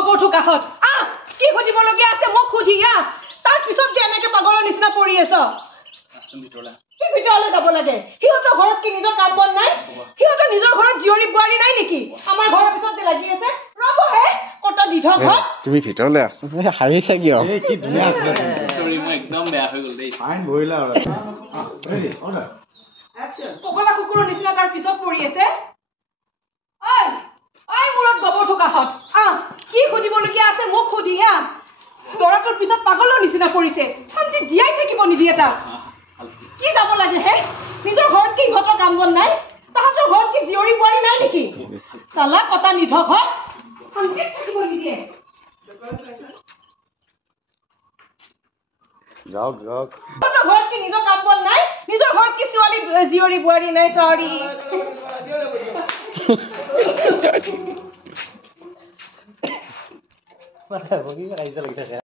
গবৰটো কাষত কি খুজিবলগীয়া আছে মোক খুজি তাৰ পিছত যে এনেকে পাগলৰ নিচিনা পৰি আছ কি ভিতৰলৈ যাব লাগে সিহঁতৰ ঘৰত কি নিজৰ কাম বন নাই সিহঁতৰ নিজৰ ঘৰত জীয়ৰী বোৱাৰী নাই নেকি আমাৰ ঘৰৰ পিছত যে লাগি আছে ৰ'বহে কটা দি থক তুমি ভিতৰলৈ আছ হাৰিছা কিয় কি ধুনীয়া আছিলে সৰি মই একদম বেয়া হৈ গ'ল দেই ফাইন বহিলা পগলা কুকুৰৰ নিচিনা তাৰ পিছত পৰি আছে ঐ ঐ মূৰত গবৰটো কাষত কি খুজিবলগীয়া আছে মোক খুজি ল'ৰাটোৰ পিছত পাগলৰ নিচিনা পৰিছে শান্তি জীয়াই থাকিব নিদিয়ে তাক কি যাব লাগে হে নিজৰ ঘৰত কি ইহঁতৰ কাম বন নাই তাহাঁতৰ ঘৰত কি জীয়ৰী বোৱাৰী নাই নেকি চালা কটা নিধক হয় শান্তিত থাকিব নিদিয়ে যাওক যাওক তাহাঁতৰ ঘৰত কি নিজৰ কাম বন নাই নিজৰ ঘৰত কি ছোৱালী জীয়ৰী বোৱাৰী নাই চৰি